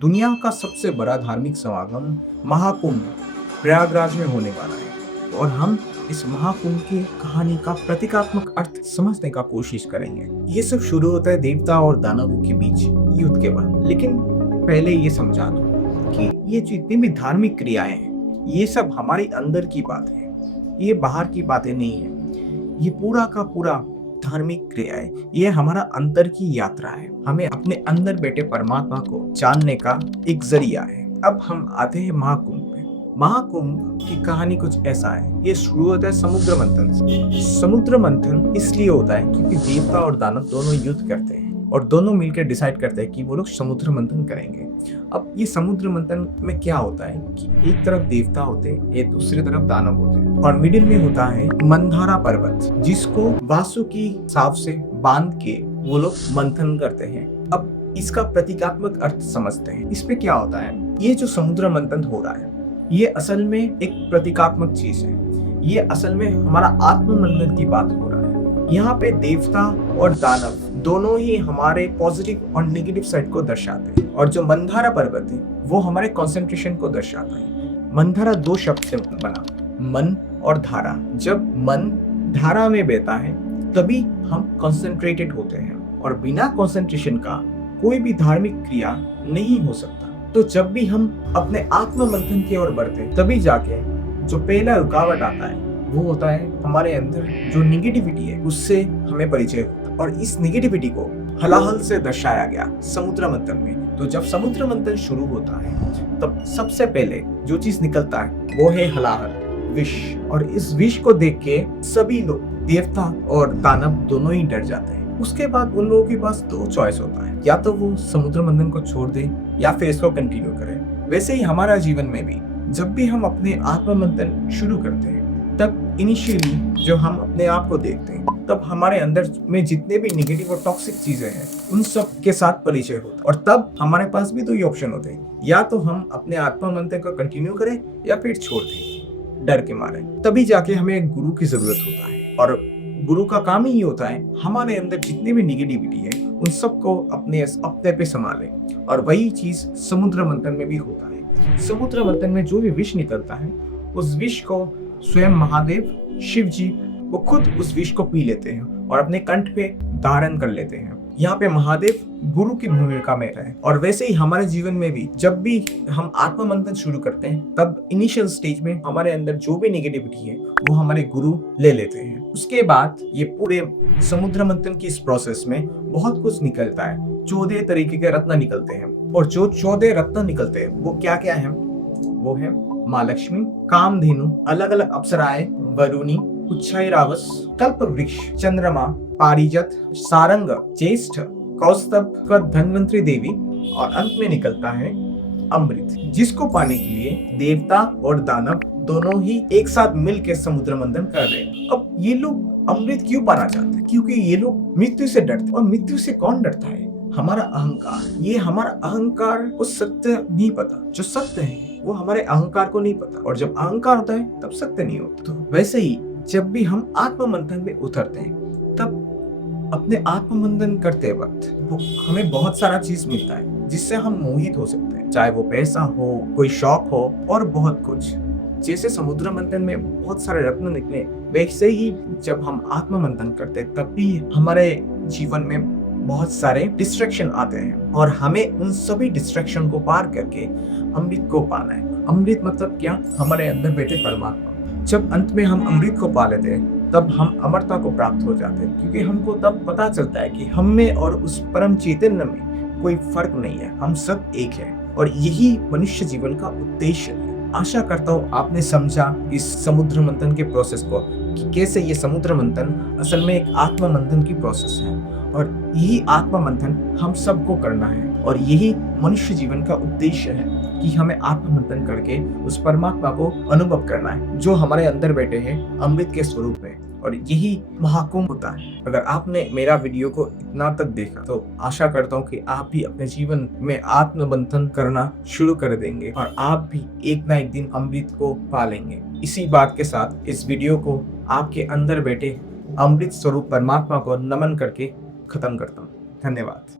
दुनिया का सबसे बड़ा धार्मिक समागम महाकुंभ प्रयागराज में होने वाला है और हम इस महाकुंभ की कहानी का प्रतीकात्मक अर्थ समझने का कोशिश करेंगे। ये सब शुरू होता है देवता और दानवों के बीच युद्ध के बाद। लेकिन पहले ये समझा दो कि ये जितनी भी धार्मिक क्रियाएं हैं, ये सब हमारे अंदर की बात है, ये बाहर की बातें नहीं है। ये पूरा का पूरा धार्मिक क्रियाएं, ये हमारा अंतर की यात्रा है, हमें अपने अंदर बैठे परमात्मा को जानने का एक जरिया है। अब हम आते हैं महाकुंभ में। महाकुंभ की कहानी कुछ ऐसा है। ये शुरू होता है समुद्र मंथन से। समुद्र मंथन इसलिए होता है क्योंकि देवता और दानव दोनों युद्ध करते हैं और दोनों मिलकर डिसाइड करते हैं कि वो लोग समुद्र मंथन करेंगे। अब ये समुद्र मंथन में क्या होता है कि एक तरफ देवता होते हैं, एक दूसरी तरफ दानव होते हैं और मिडिल में होता है मंदारा पर्वत, जिसको वासुकी सांप से बांध के वो लोग मंथन करते हैं। अब इसका प्रतीकात्मक अर्थ समझते हैं। इसमें क्या होता है, ये जो समुद्र मंथन हो रहा है, ये असल में एक प्रतीकात्मक चीज है। ये असल में हमारा आत्ममंथन की बात हो रहा है। यहाँ पे देवता और दानव दोनों ही हमारे पॉजिटिव और नेगेटिव साइड को दर्शाते हैं और जो मंदारा पर्वत है वो हमारे कंसंट्रेशन को दर्शाता है। मंदारा दो शब्द से बना, मन और धारा। जब मन धारा में बहता है तभी हम कंसंट्रेटेड होते हैं और बिना कंसंट्रेशन का कोई भी धार्मिक क्रिया नहीं हो सकता। तो जब भी हम अपने आत्म मंथन की ओर बढ़ते हैं तभी जाके जो पहला रुकावट आता है वो होता है हमारे अंदर जो निगेटिविटी है, उससे हमें परिचय होता है। और इस निगेटिविटी को हलाहल से दर्शाया गया समुद्र मंथन में। तो जब समुद्र मंथन शुरू होता है तब सबसे पहले जो चीज निकलता है वो है हलाहल, विष। और इस विष को देख के सभी लोग, देवता और दानव दोनों ही डर जाते हैं। उसके बाद उन लोगों के पास दो चॉइस होता है, या तो वो समुद्र मंथन को छोड़ दे या फिर इसको कंटिन्यू करें। वैसे ही हमारा जीवन में भी जब भी हम अपने आत्म मंथन शुरू करते हैं तब इनिशियली जो हम अपने आप को देखते हैं तब हमारे अंदर में जितने भी नेगेटिव और टॉक्सिक चीजें हैं उन सब के साथ परिचय होता है। और तब हमारे पास भी दो ही ऑप्शन होते हैं, या तो हम अपने आत्म मंथन को कंटिन्यू करें या फिर छोड़ दें डर के मारे। तभी जाके हमें एक गुरु की जरूरत होता है और गुरु का काम ही होता है हमारे अंदर जितनी भी निगेटिविटी है उन सबको अपने पे संभाले। और वही चीज समुद्र मंथन में भी होता है। समुद्र मंथन में जो भी विष निकलता है उस विष को स्वयं महादेव शिव जी वो खुद उस विष को पी लेते हैं और अपने कंठ पे धारण कर लेते हैं। यहाँ पे महादेव गुरु की भूमिका में रहे। और वैसे ही हमारे जीवन में भी जब भी हम आत्म मंथन शुरू करते हैं तब इनिशियल स्टेज में हमारे अंदर जो भी नेगेटिविटी है वो हमारे गुरु ले लेते हैं। उसके बाद ये पूरे समुद्र मंथन की इस प्रोसेस में बहुत कुछ निकलता है। 14 तरीके के रत्न निकलते हैं और जो 14 रत्न निकलते हैं वो क्या क्या है, वो है माँ लक्ष्मी, कामधेनु, अलग अलग अप्सराएं, वरुणी, उच्छाईरावस, कल्प वृक्ष, चंद्रमा, पारिजात, सारंग, ज्येष्ठ, कौस्तभ, धन्वंतरी देवी और अंत में निकलता है अमृत, जिसको पाने के लिए देवता और दानव दोनों ही एक साथ मिलकर समुद्र मंथन कर रहे हैं। अब ये लोग अमृत क्यों पाना चाहते हैं? क्योंकि ये लोग मृत्यु से डरते हैं। और मृत्यु से कौन डरता है? हमारा अहंकार। ये हमारा अहंकार को सत्य नहीं पता। जो सत्य है वो हमारे अहंकार को नहीं पता और जब अहंकार होता है तब सत्य नहीं होता। तो वैसे ही जब भी हम आत्म मंथन में उतरते हैं तब अपने आत्म मंथन करते वक्त हमें बहुत सारा चीज मिलता है जिससे हम मोहित हो सकते हैं, चाहे वो पैसा हो, कोई शौक हो और बहुत कुछ। जैसे समुद्र मंथन में बहुत सारे रत्न निकले, वैसे ही जब हम आत्म मंथन करते हैं तब भी हमारे जीवन में बहुत सारे डिस्ट्रैक्शन आते हैं और हमें उन सभी डिस्ट्रैक्शन को पार करके अमृत को पाना है। अमृत मतलब क्या? हमारे अंदर बैठे परमात्मा। जब अंत में हम अमृत को पा लेते हैं तब हम अमरता को प्राप्त हो जाते हैं, क्योंकि हमको तब पता चलता है कि हम में और उस परम चैतन्य में कोई फर्क नहीं है, हम सब एक है। और यही मनुष्य जीवन का उद्देश्य है। आशा करता हूँ आपने समझा इस समुद्र मंथन के प्रोसेस को कि कैसे ये समुद्र मंथन असल में एक आत्म मंथन की प्रोसेस है और यही आत्म मंथन हम सबको करना है। और यही मनुष्य जीवन का उद्देश्य है कि हमें आत्म मंथन करके उस परमात्मा को अनुभव करना है जो हमारे अंदर बैठे हैं अमृत के स्वरूप में। और यही महाकुंभ होता है। अगर आपने मेरा वीडियो को इतना तक देखा तो आशा करता हूँ कि आप भी अपने जीवन में आत्म मंथन करना शुरू कर देंगे और आप भी एक ना एक दिन अमृत को पा लेंगे। इसी बात के साथ इस वीडियो को आपके अंदर बैठे अमृत स्वरूप परमात्मा को नमन करके खत्म करता हूँ। धन्यवाद।